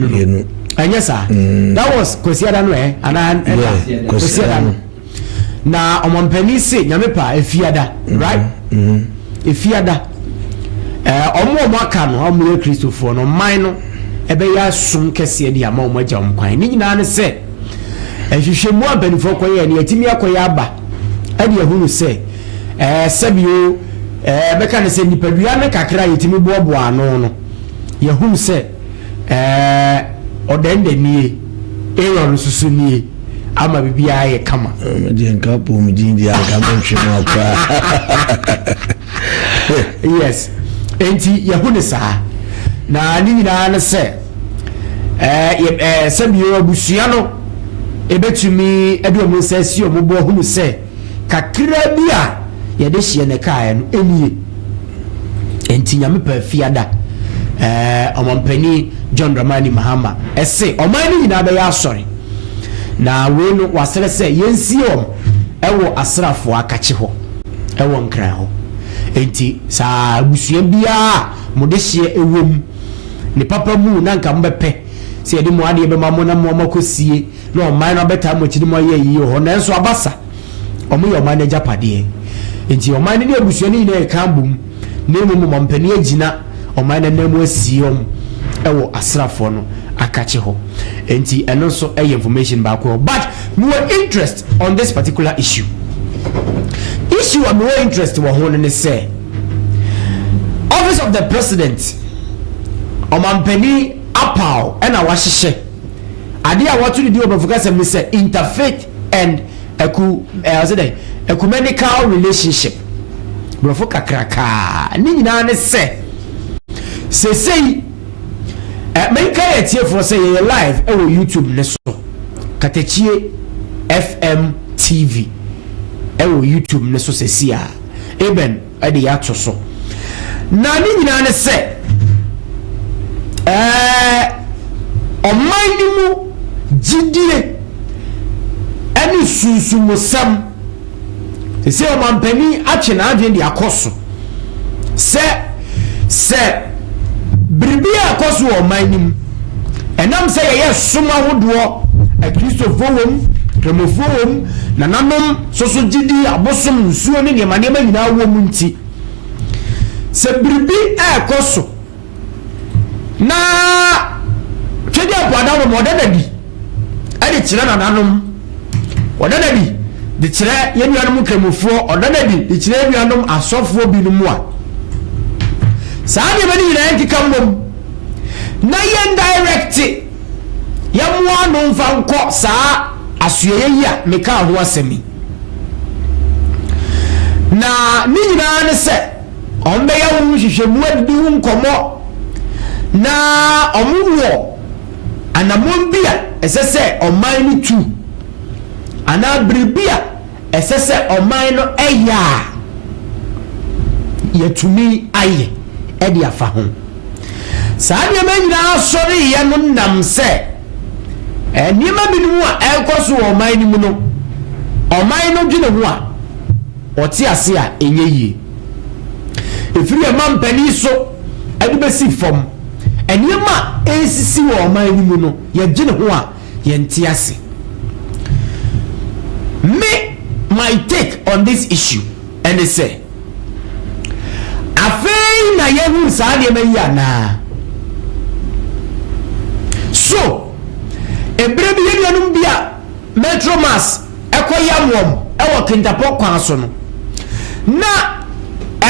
And yes, sir. That was Kosiada no and Kosiada. Na omonpani say Nyameba Efiada, right? Efiada. Omo aka no omo Christopher no man no ebe ya sum kese dia ma omo agya omkwan. Ni nyina ne say ehwehwemu abanifo koye ne atimi akoye aba. Ade ehunu say sabio beka ne say nipadua ne kakra yetimi bobo ano no. Yehunu say odende nie error susu nie ama bibia ye kama je nka po mu jinji aka monhwemu akwa. Yes, enti yehune saa na ni nyina na se sabio abusua no ebetumi eduomu sesi omobo hunu se kakra bia ye de hie ne kae no enie enti Nyameba Fiada omompani John Dramani Mahama ese omani nyina be ya asori na we no wasere se yensi ewo asrafo akache ho ewo nkran ho enti sa busua bia modehie ewom ne papa mu na nka mbepe se yede mu ade be mamo na mo makosie na oman no beta mo chidi mo ye yi ho na enso abasa omo ye oman na japade enti oman ne abusua ni na kambum na emu mo mpani agina oman na nemu asiom ewo asrafo no akache ho enti eno so information back but we were interest on this particular issue I'm more interested in what they say. Office of the President omampani apao and awasheshe ade a watu di obafukase me say interfaith and ecumenical relationship brofoka kraka ni nyina ne say America etie for say you live on YouTube ne so KatakyieFM TV on YouTube ne so sesia eben ade ya to so na ni nyina ne say oman ni mu jidie ani sunsumusam se omampani ache na adwen de akoso se Bribia akoso oman ni mu enam se ye soma hodo a Christopher kremofom na nanom soso jidi abosom nsuo ne de manema nyina wo mu nti se bribi akoso na twedi abuada wo modadadi ade kire na nanom odadadi de kire yenuanom kremofo odadadi de kire yenuanom asofo bi no mu a saa de bani nyina nkikambom na yen direct yamwa no mfa nko saa asuye ya meka ho asemi na ni nyina ne se ombe ya wo hwehwemu adi hu nkomo na omuwo anamon bia esese oman ni tu ana bribia esese oman no eya yetumi aye edi afa ho saa de manyina sori ya no nam se niema binu a ekoso oman ni mu no oman no dwene ho a oti ase a enye yie efiri e mampani so ade besi fom eniema esisi wo oman ni mu no ye dwene ho a ye nti ase my take on this issue and they say afei na yehu saa de mayi ana so ebrebi yenuanum bia metromas ekoyamwom ewo kintapo kwan so no na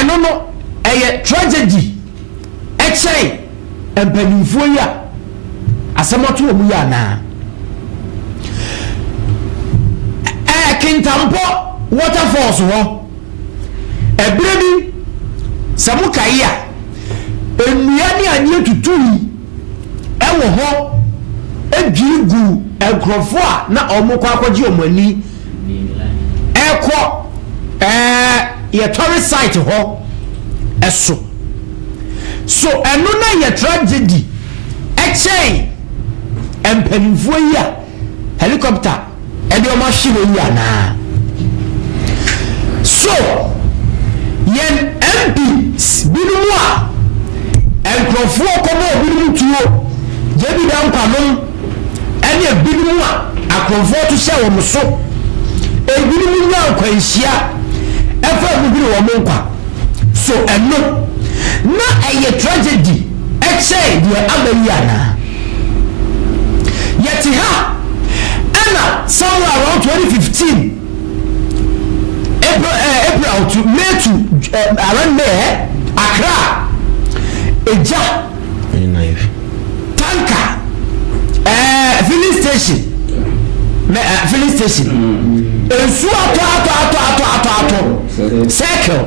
eno no eye tragedy echei empanimfo ya asamoto omu ya na kintampo waterfalls ho ebrebi samukaya enuani anie tutui ewo ho egigu enkrofo a na omukwa akwaji omani ekwo ye tourist site ho eso so enu na ye tragedy echei empanimfo ya helicopter edi oma shire ya na so yen MPs binumwa enkrofo komo binu tuo jebi dan kwanom ene binom a akonfo to hye wo so ebinom nya kwanhia efa bibiri wo nkwa so eno na eye tragedy eche de abayi ana yeti ha ana somewhere around 2015 April to May to around May Accra eja tanker filling station filling station ensu ato circle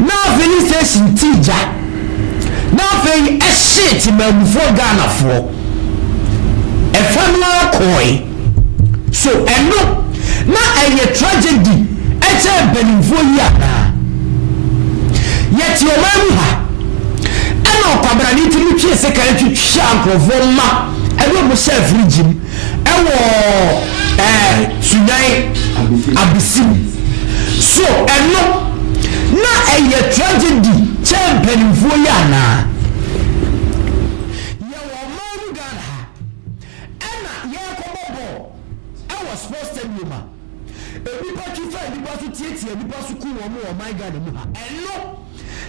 now filling station tija now fe shit mamufo Ghana for a family koi so eno na a tragedy eche benifo ya na yeti o mamu ha eno kwabra ni tiri twie se kan twitwa ankrofo ma ebe mo chef rigim ewo sunai abisim so eno na a tragedy champion ya na ye wo mamu Ghana ha ena ye kobobo ewo sports stadium ebipa kifa ebipa so tietie ebipa so ku wo mo my God mu ha eno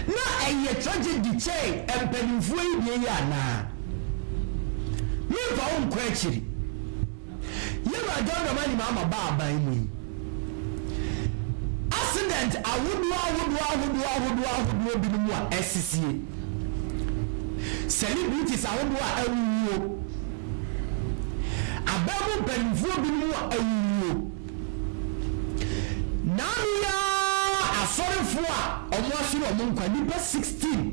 na eye tragedy che empanimfo yi bie ya na me fa on kwa akiri ye ba don mani mama ba aban mu accident awudu binumu a esisie celebrities awudu a awuwo abamu benfo binumu a awuwo Nanya asorefo a omo asiri omo nkwa nipa 16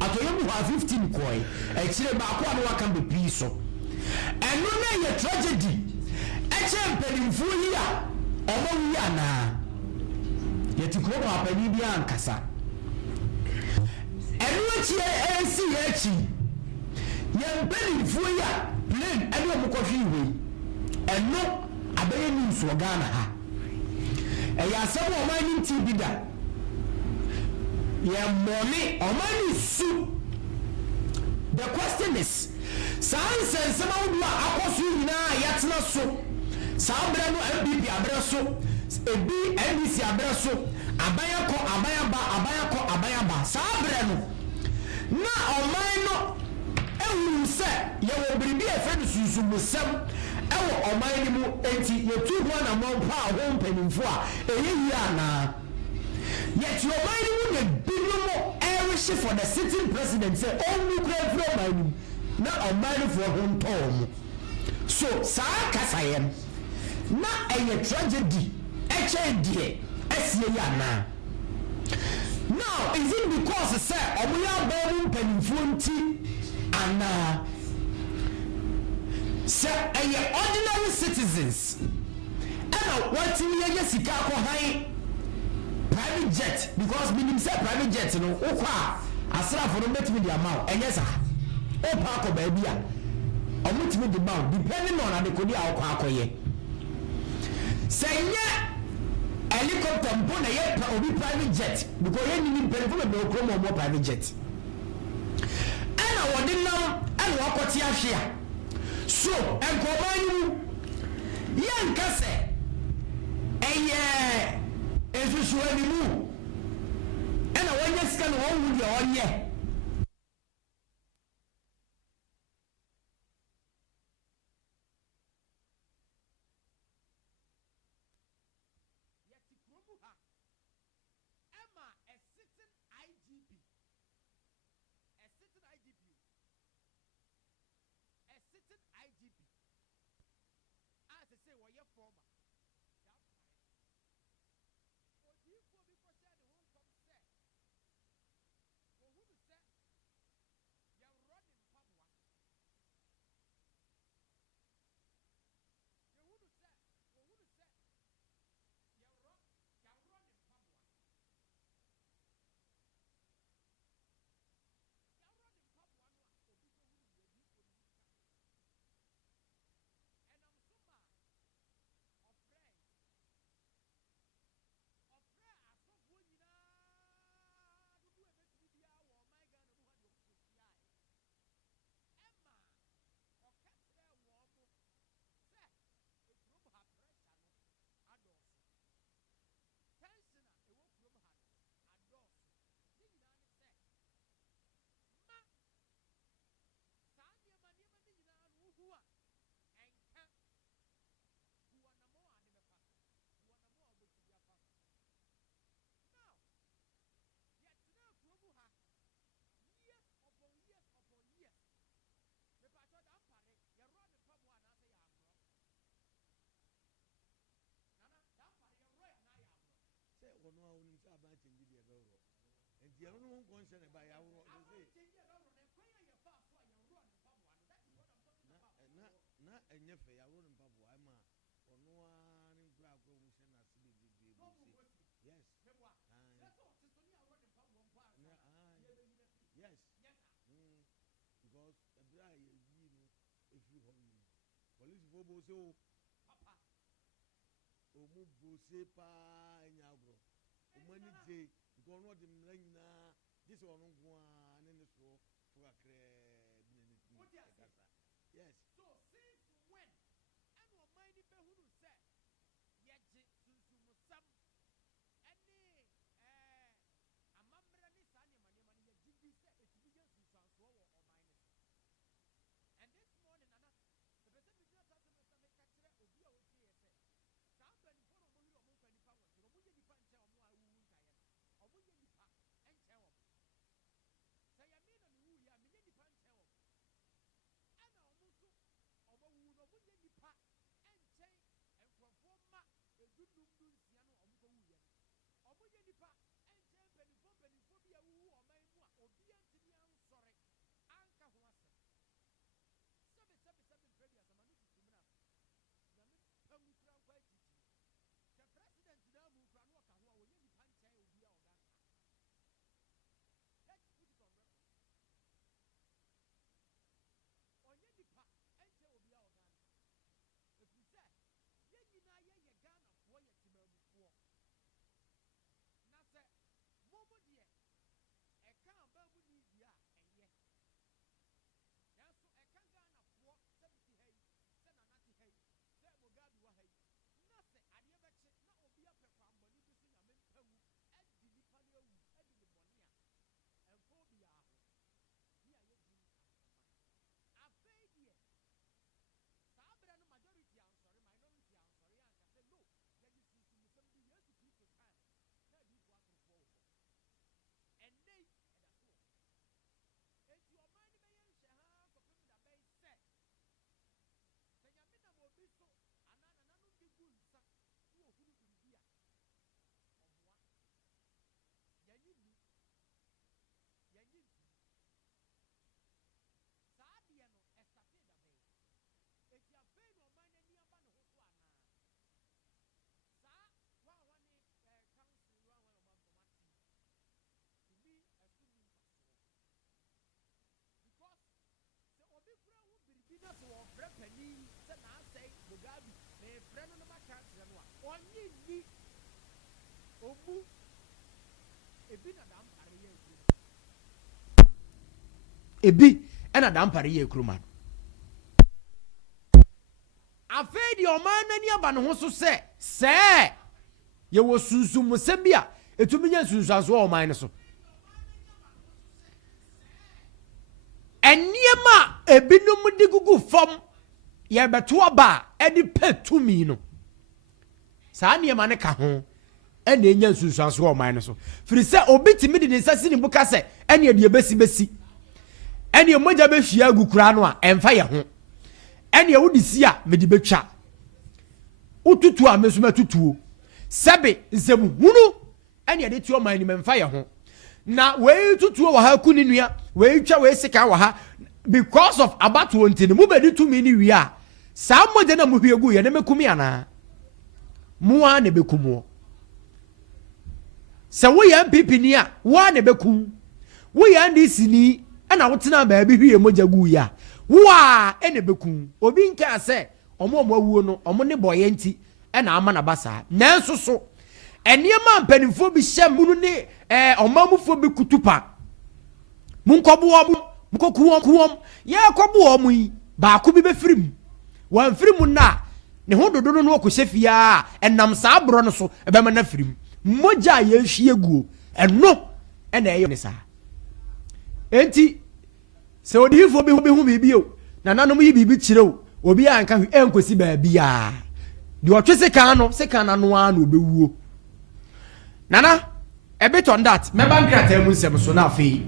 atoyemu ha 15 koi ekire ba akwa no waka bepi so eno na ye tragedy eche mpanimfo yi a omo wi ana yetikro ba apani bi ankasa eno echi ensi echi ye mpanimfo yi a plane eno omo kohwi we eno abaye ni so Ghana ha eya sebo omani TV da ye money omani su the question is sanse sema wudu akosu nyina yatena so saabra no MPP abra so ebi NDC abra so abaya ba saabra no na omani no ewu se ye wo bribi efe no susu musem ewo omani mu enti ye tu ho na mo pa ho mpanimfo a eyi ana yet your mind mu ne binumo erish for the sitting president say only great from mind na omani for him tom so sa kasayem na a tragedy eche die esie ya na now is it because say omuya ba mu mpanimfo nti ana say ordinary citizens and what in sika ko high private jet because minim say private jet no okwa asrafo no betimi di amount enyesa o pa ko ba bia omutimi di bound depending on adekodi akwa akoye say helicopter mpo na ye obi private jet because ye ni perifo be okro mo private jet and wodinam and wakoti ahwe so enkomanu yankase eye esusu animu ena wonye sika no wonwu de onye yati kromu ha ema a sitting IGP a sitting IGP as I say what your former that fire for you for before said the home come set for who you don't concern about Yawuro. Na Anigyie Fie Yawuro mpaboa ama ono ani kura ko mu se na se bibi yes yes because the bra you know if you home police bobo so papa omu bose pa anyagro omani je because no de mra nyina this one go an ne so for akre yes so since when and o mind be hunu say yeje sunsumusam any amamra ni sa ne mane ye gidi say etubi je sunsanso wo o mind and this morning ana the person business that me say me kire obi a otie ye say sa ban for no mo hiro mo fa nipa won so mo ye nipa nche o mo awu ntaye o mo ye nipa enche wo say ya me no ni wu ya me ye nipa nche wo ana omusu obawu no mo ye nipa enche enkrofo ma edundum dunsia no omuko wu ye omo ye nipa enche penifo bi awu oman mu a obi antini ansore anka ho asem sabe previous amanu tutumna na me pamukura kwa titi the president na mu kura no ka ho a wo ye nipa enche obi a oga let's put it on record onye nipa enche obi a oga efuse ye nyina ye Ghana fo ye timamufuo na se momo de e kan ba mu ni bia eye yanso e kan Ghana fo se bi hai se na na ti hai se Mugabe wa hai na se ade be che na obi apekwa amboni bi so nyame mpawu adi nipa na awu adi ni bone a enfo bia ho ni aye di afei die sabra no majority ansori minority ansori anka say no ya ji sunsumusam bi Yesu Kristo time na di ko atrofo wo and they da so enti o man be yen hye ha ko pem da bay say se nyame na mo bi so anana nanu bi gu nsa wo hunu bibia omoa yanyi ni saade no estate da bay eti afei no man na ni aba ne ho so ana sa wa ni council wa o ma to me asumi paso because se obi kura wo biribi na so ofre pani se na asai Mugabe na efre no ma ka kire no a onyi ni obu ebi na dam pare ye ekuru ebi ena da mpare ye kuruma afei di oman nani aba ne ho so se ye wo sunsumusam bi a etumi nya sunsuaso o oman ne so eniema ebinum di gugu fam ye beto aba edi petumi no saa niema ne ka ho ena enya sunsuaso o oman ne so firi se obi timi di nsasi ni buka se ena de besi ene moja be hia agukura no a emfa ye ho ene wo disi a me di betwa ututu a mesuma tutuo sebe nsem hunu ene de tio man ni memfa ye ho na we tutuo wa ha kuni nua we twa we sika wa ha because of about wonti ne mu be di tumi ni wi a sa moja na mu hwiegu ye ne mekumi ana mu a ne bekumo se wo ya MPP ni a wo ne bekum wo ya NDC ni ana wotena ba bi hwie moja gu ya wa ene bekum obi nka se omo awuo no omo ne boye nti ena ama na basa nanso so eniema mpanimfo bi hye munu ne omamufo bi kutupa munkobo mukokuom ye kobo mu yi ba ko bi be firim wan firim na ne ho dodo no okose fia enam sa abro no so ebe ma na firim moja ye hwie guo eno ena eyo ne sa enti se odifo bi hu bibio na nanom yi bibi kireo obi anka hu enkosi ba bia de otwese kan no se kan no a no obewuo nana a bit on that member nkrata mu nsem so na afi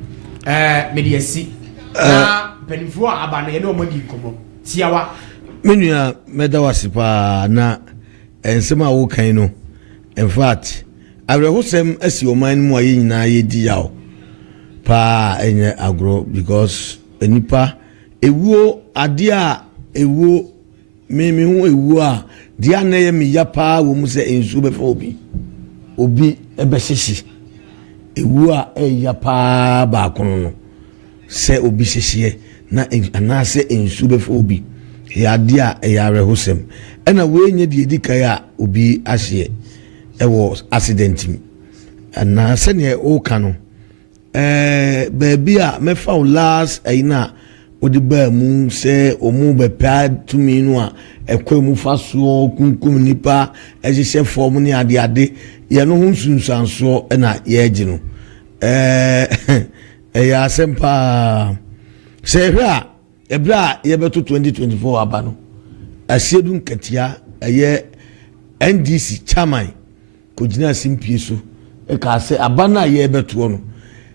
mediasi na penifo aba na ye no magi komo tiawa menua medawasipa na ensem a wo kan no in fact abrehosem asi oman mu ayi nyina ye di yawo pa enye agro because enipa ewuo ade a ewuo me hu ewuo a dia na ye me ya pa wo mu se ensu be fa obi ebe hyehi ewuo a ya pa ba kono no se obi hyehye na ana se ensu be fa obi ya ade a ya rehosem ena we nye de edikai a obi ahye ewo accident mi ana se ne o kanu baby a me fa last aina odi ba mu se omu be pa to me no a ekwa mu fa so kunkum nipa ehye form ni ade ye no hu sunsanso na ye gi no ya sempa se hwa ebra ye beto 2024 aba no asiedu nkatia ye NDC chairman ko gina simpie so e ka se aba na ye beto no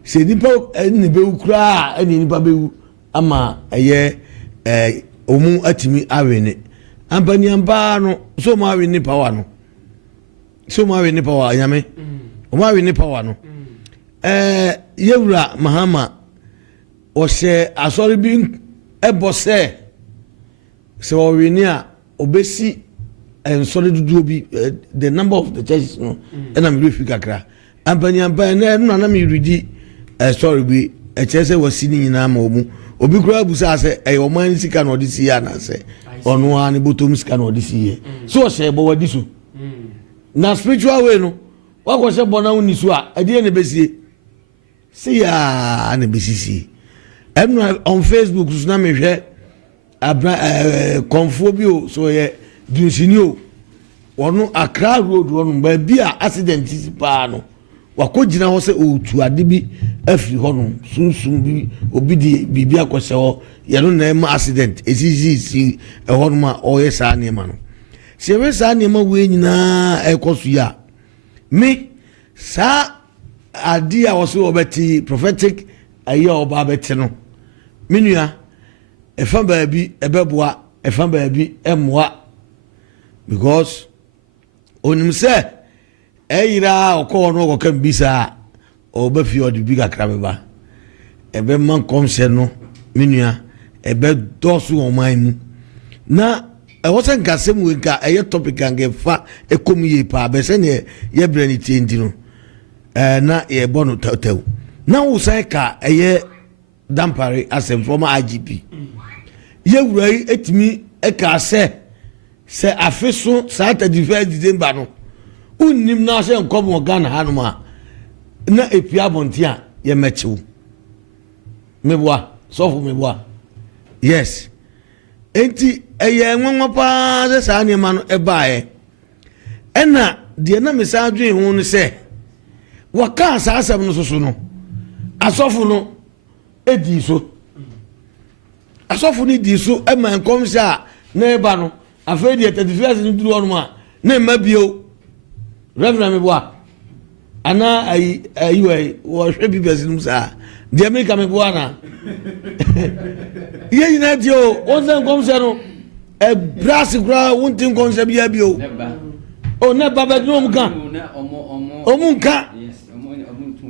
se nipa ni be ukura ani nipa be ama eye omu atimi awene ambani amba no so ma awene power no so ma awene power nyame omu awene power no yewura mahama o se asori bi ebose se o wini a obesi ensori dudu bi the number of the churches no na me refi kakra ambani amba na me redi sorry bi echese wasini nyina ma omu obi kura busa se oman sika na odisi ya na se onu ani botom sika na odisi ye so se bo wadi so na spiritual way no wa ko se bona uni so a ade ne besie se ya na besisi on Facebook so na me hwe konfobio so ye dunsini o onu Accra road onu ba bia accident si pa no wakogina ho se otu ade bi afri ho no sunsun bi obi di bibia akose ho ye no na ma accident esisi ho no ma o ye sa ne ma no se we sa ne ma we nyina ekosu ya me sa ade a wo se obeti prophetic aye oba beti no menua efa baabi ebeboa efa baabi emwa because onim se eyira okọ no okọ kan bisa oba fi odi bi kakra beba ebe man komse no menua ebe dosu oman mu na ewosen kasem we ka eye topic ange fa ekomiye pa be se ne ye brani tindi no na ye bonu taw na wo sai ka eye dampare asem former IGP ye wurai etimi e ka se afeso sa ta defense December no unim na se nkomo Ghana hanuma na epia bontia ye mechiwo meboa sofu meboa yes enti eye nwanwa pa se sa ne ma no ebaaye ena de na mesadwe hu no se waka sa asem no soso no asofu no edi so asofu ni di so e man komsha na eba no afedi 31 ni duru onu ma na mabio Reverend Meboa ana ayi wo hwe bibesi num sa de America Meboa na ye yina dio onzen komsha no e brass gra wontin komsha bia bio o ne baba no mka omunka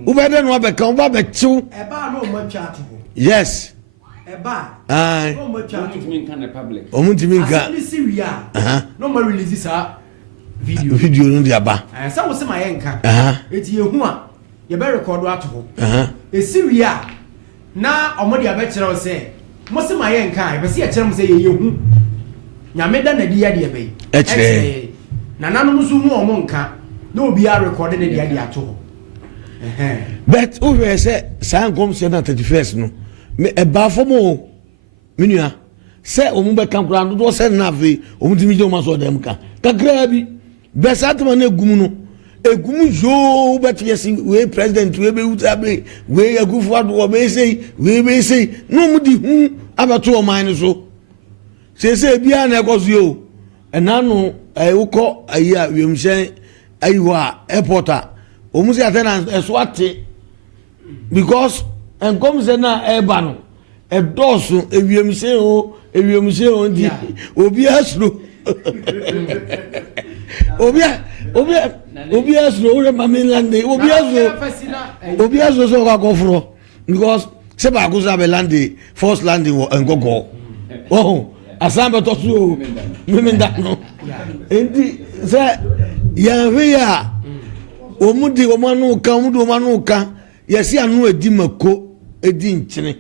ubede no abeka oba bechiw eba no mo twa to yes eba no mo twa to in the public omuntimi nka no mo release sa video no dia ba sa wo se ma ye nka eti ehu a ye be record ato ho esiria na omo dia be kire o se mo se ma ye nka e be se ye kire mo se ye yehu nyameda na dia dia be e kire na nanom so hu omo nka na obi a record na dia dia ato ho but over say san kom se na 31st no me e ba fomo menua se omu be kan kura do se na ve omu timi je o ma so dem ka kakra bi besatma na egum no egum jo bet yes we president we be utabe we agufu ado be sei no mu di hu abato o man so se bia na ekoso yo enano ukọ ayi a wiemhyen ayi ho a airporta omu se attendance eso ate because enkom se na eba no edoso ewiemhyen o ndi obi asro obi asro ore mamelande obi asro so ka kofro because se ba ko sa be landing first landing wo engogo oh asan be to so memenda no enti se ya hwe ya omudi omanu ka yesi anu edi mako edi nchene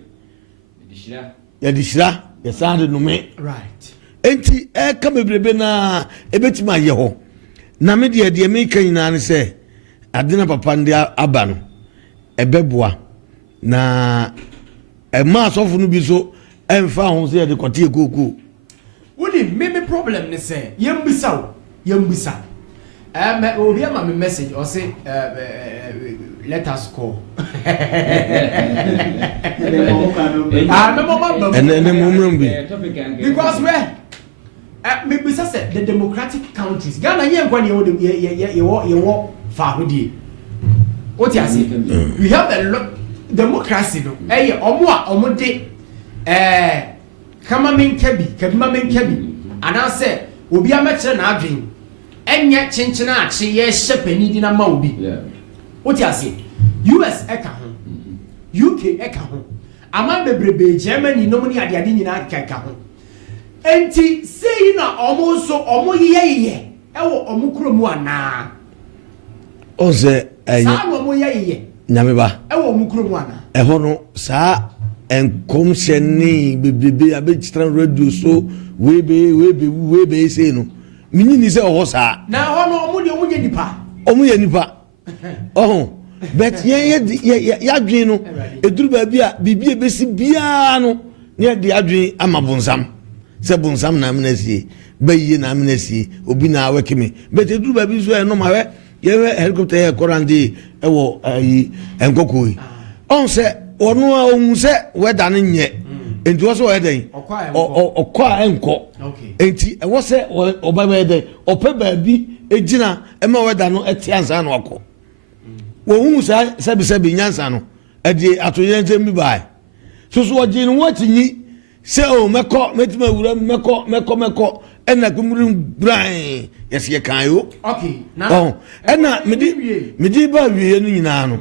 ya dishira ya sande no me right enti ka bebrebe na ebetima ye ho na me de me kan nyina ne se adena papa ndi aba no ebeboa na ma asofu no bi so emfa ho se de kote ekoko woni me problem ne se yembisa obi ama me message or say let us call because where me say the democratic countries Ghana ye nkwa ye fa hodie what you say we have the democracy no omo de kama menkabi ana say obi amekere na adwen enye chinchina achi ye shepani di na ma obi what you say US eka ho UK eka ho ama bebrebe Germany no muni ade nyina eka ho enti sei na omo so omo yeye ewo omo kromu ana oze sa no omo yeye Nyameba ewo omo kromu ana eho no sa enkomsheni bebrebe abechitra radio so webe sei no minni se oho sa na ho no omo de omo ye nipa oh bet ya dwen no eduru ba bia bibie besi bia no ne de adwen amabonsam se bonsam na amnasi bayiye na amnasi obi na awekeme bet eduru ba bi so e no mawe ye helicopter e korande e wo ayi enkokoi on se onu a ohun se weda ne nye enti wo so we den okwa enko enti e wo se oba be den ope ba bi ejina e ma weda no etiansa na okọ wo hu sa sebi nyansa no ade atoyense mi bai so oji no watinyi se o metima wura meko ena kumuru bran yes ye kan yo okay na ena medi ba wie no nyina no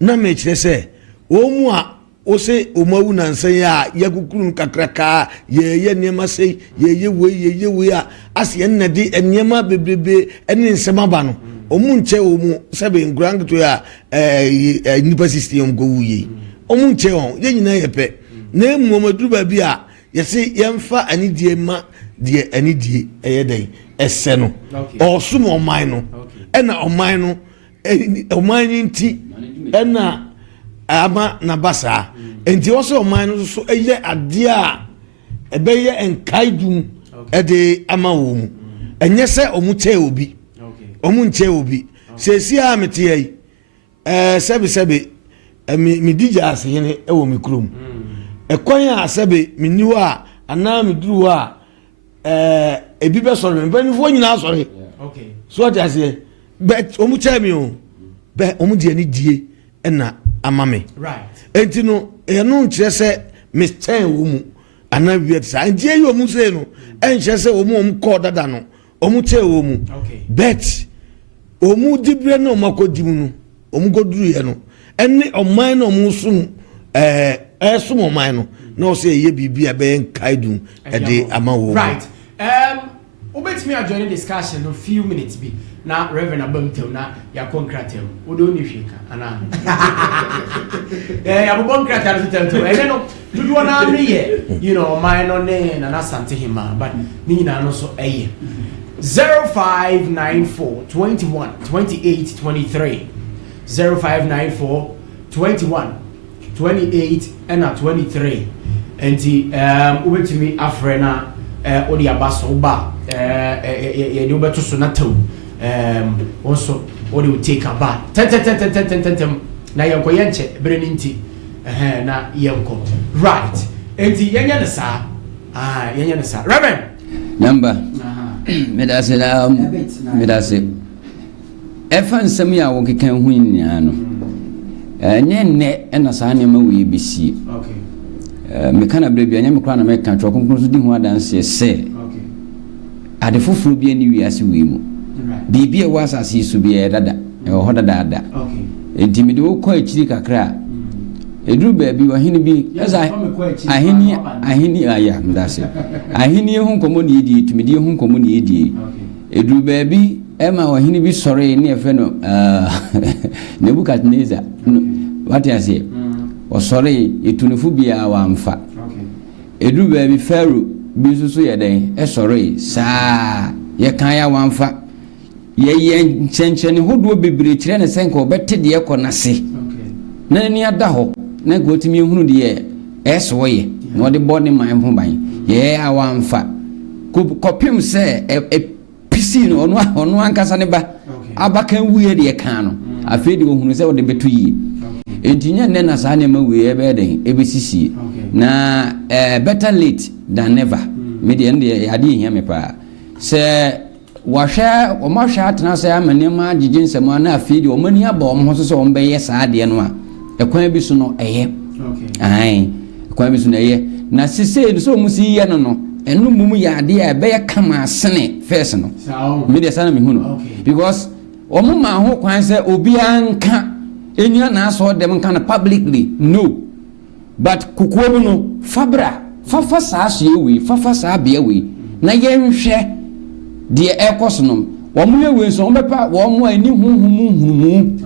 na me kire se wo mu a o se o mawu na nsan ya yakukuru kakraka ye niema sei ye we a ase en nade niema bebrebe ene nsema ba no omu nche omu sebe ngrango to ya nipa system go wuye omu nche on ye nyina ye pe na emu maduru ba bi a ye se yemfa anidie ma de anidie eye den ese no osum oman no ena oman no oman nti ena ama na basa enti wo so oman no so eye ade a ebeye enkaidum ede ama wo mu enye se omu che obi omu nche obi sesi a mete yi sebe mi dija asene ewo mi krom ekwan a sebe mi niwo a ana mi duru a ebi be soro mi bani fo nyina soro okay so that say but omu che mi o be omu die ni die na amame right enti no e no nche se mi chen wo mu ana wiet sa enti e yo mu se no enche se omu ko dada no omu che wo mu okay bet omu dibre no makodimu no omu goduru ye no enne oman no omu sum sum oman no na o se ye bibia be nkaidum de amawo right obet me join the discussion a few minutes be na Reverend Abamtel na ya concretem odo ni hweka ana ya concretem to and no dudu na me ye you know oman no ne na asante hima but ni nyina no so eye 0594 21 28 23 0594 21 28 and 23 enti ubetimi afrena odi abaso ba ye do beto so nato also odi will take a bath ten na yanko yenche breninti na yanko right enti yenya na sa yenya na sa Reverend number medase efa nsem ya wo kekan hu nyina no ne na sa ne ma wi bisi okay me kana brebia nya me kra na me kan tro konkon so di hu adanse se okay ade foforo bia ni wi ase wi mu bibia wasase su bia dada e ho dada okay enti me de wo ko akiri kakra eduru baabi wahene bi esa aheni aya ndase aheni ho nkomo ne yedi tumidi ho nkomo ne yedi eduru baabi ema wahene bi sɔre ne efe no Nebukadnezar what you say ɔsɔre etunifo bia wa amfa eduru baabi Pharaoh bi susu yɛ den ɛsɔre saa yɛ kan ya wa amfa ye nkyɛnkyɛn hodoɔ bebree kyerɛ ne sɛ nka ɔbɛte deɛ kɔ nase na ni ada hɔ na nka otimi ehunu deɛ ɛso yɛ na ɔde bɔ ne man ho ban yɛ awamfa kɔpem sɛ pisi no ɔno ankasa ne ba abakan wuye deɛ kan no afei de ohunu sɛ ɔde beto yie entinya ne na saa ne ma wuye ɛbɛ den ebesisi na better late than never me deɛ ne ade hia me pa sɛ wahwɛ ɔmahwɛ atena sɛ amanema gyegye nsɛm na afei de ɔmani aba ɔmo ho so sɛ ɔmbɛyɛ saa deɛ no a ɛkwan bi so no ɛyɛ ɛkwan bi so no ɛyɛ na sisei no sɛ ɔmo si yɛ no ɛno mumu yɛ adeɛ a ɛbɛyɛ kama asene first no me deɛ saa na mehu no because ɔmo ma ho kwan sɛ obiara nka ɛnyina na asɔ dɛm nka no publicly no but kokoɔ bi no fafa saa soɛ wei fafa saa bea wei na yɛnhwɛ deɛ ɛkɔ so no wɔn yɛ wei so wɔn bɛpa wɔn a ani huhumu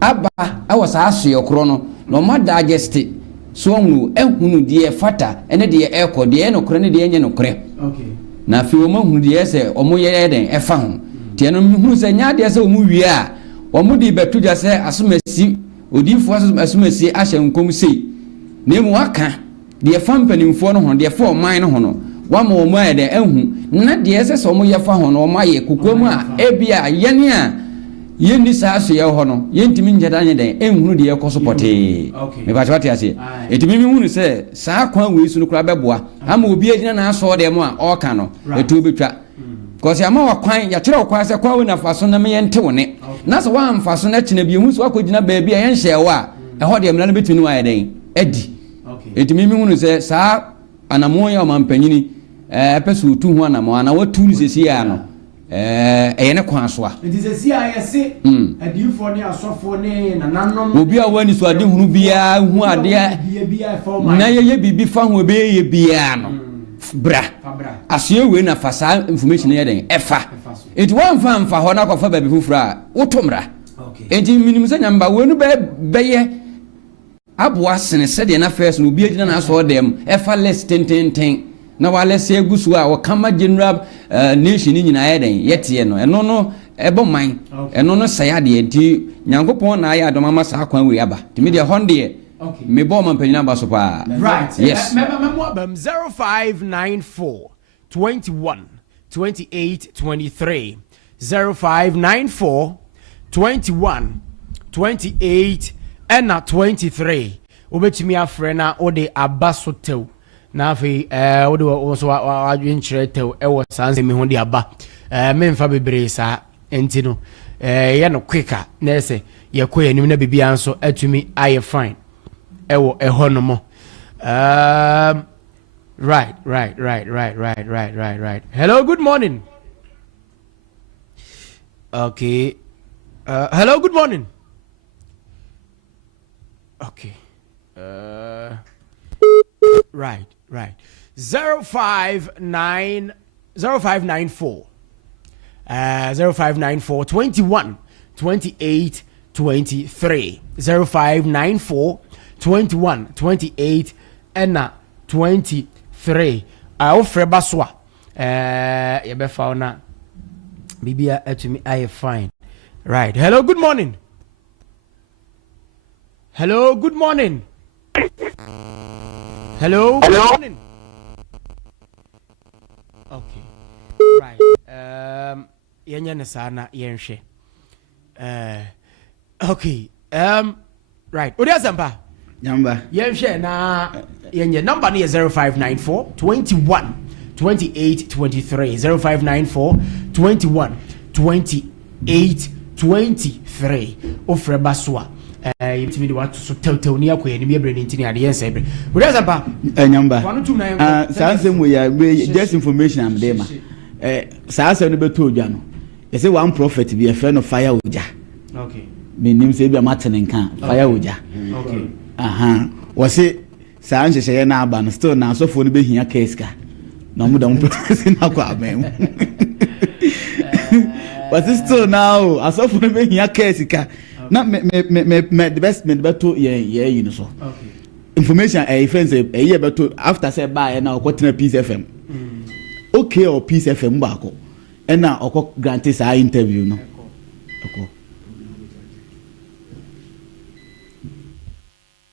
aba awɔ saa soɛ korɔ no na wɔn adageste so wɔn ehunu deɛ fata ɛne deɛ ɛkɔ deɛ ɛnokorɛ ne deɛ ɛnyɛ nokorɛ na afei wɔn ahunu deɛ sɛ wɔn yɛ den ɛfa ho deɛ no hunu sɛ nya deɛ sɛ wɔn wie a wɔn de bɛtu gya sɛ asomasi odiifoɔ asomasi ahyɛ nkɔm sei na emu aka deɛ fa mpanimfoɔ no ho deɛ fa ɔman no ho no wama wɔn ayɛ dɛ ehu na deɛ ɛsɛ sɛ wɔn yɛ fa ho no wɔn ayɛ kukuo mu a ebi a yɛne a yɛnni saa so yɛ hɔ no yɛntumi nkyɛda nyɛ dɛn ehunu deɛ ɛkɔ so pɔtee mepatɛ wate aseɛ etumi mi hunu sɛ saa kwan wei so no koraa bɛboa ama obi agyina na asɔ deɛ mu a ɔɔka no etu betwa kɔsi ama wɔ kwan yɛkyerɛ wɔ kwan sɛ kwan wei na fa so na me yɛnte wo ne na sɛ wɔamfa so na kyena bi ehu so wakɔ gyina baabi a yɛnhyɛ wɔ a ɛhɔ deɛ mmira no betumi no ayɛ dɛn adi etumi mi hunu sɛ saa anamo yɛ ɔmampanyini ɛpɛ so tu ho anamo ana watu ni sesi ya no ɛyɛ ne kwan so a nti sesi a yɛse adiyifo ne asɔfo ne nananom obi a wani so ade hunu bia hu ade na yɛ bibi fa ho be yɛ bia no bra asoe we na fa saa information yɛ den ɛfa enti wɔn fa hɔ na kɔfa baabi fufura a wotomra enti minim sɛ nyamba we no bɛyɛ aboa sene sɛ deɛ na first no obi agyina na asɔ dem ɛfa less tententen na wale se gusu a wakama general nation ni nyina yɛ den yɛteɛ no ɛno no ɛbɔ man ɛno no sɛ yade nti nyankopɔn na ayɛ adoma ma saa kwan we aba timi de hon de me bɔ man panyina ba so pa right yes 0594 21 28 23 0594 21 28 and 23 obetumi afrɛ na ode aba so tew na afei wode so adwenkyerɛ tew ɛwɔ sanse me ho de aba memfa bebree saa enti no yɛ no quicker na ɛsɛ yɛkɔ yɛnim na bibia nso atumi ayɛ fine ɛwɔ ɛhɔ no mo right hello good morning okay hello good morning okay right 0594 0594 21 28 23 0594 21 28 and 23 ofre baswa yɛbɛfa na bibia atumi ayɛ fine right hello good morning hello good morning hello good morning okay right yɛnyɛ ne saa na yɛnhwɛ okay right odi asampa Nyameba yɛnhwɛ na yɛnyɛ number no yɛ 0594 21 28 23 0594 21 28 23 ofrɛ ba so a yɛtumi de wato so tɛwtɛw ni akɔ yɛnim yɛbrɛ ne ntini ade yɛnsɛ brɛ odi asampa Nyameba wano tum na yɛnkɔ saa nsɛm we ya just information am dey ma saa asɛm no bɛtɔ odwa no yɛsɛ one prophet bi yɛfrɛ no fire ogya okay menim sɛ bi amatene nka fire ogya okay wɔse saa nhyehyɛeɛ no aba no still na asɔfoɔ no bɛhia case ka na ɔmo da mo pɛsɛ na akɔ aban mu wɔse still now asɔfoɔ no bɛhia case ka na me the best me bɛto yɛn yi no so information friends ɛyɛ bɛto after say baa na ɔkɔ Peace FM okay or Peace FM baako ɛna ɔkɔ grant saa interview no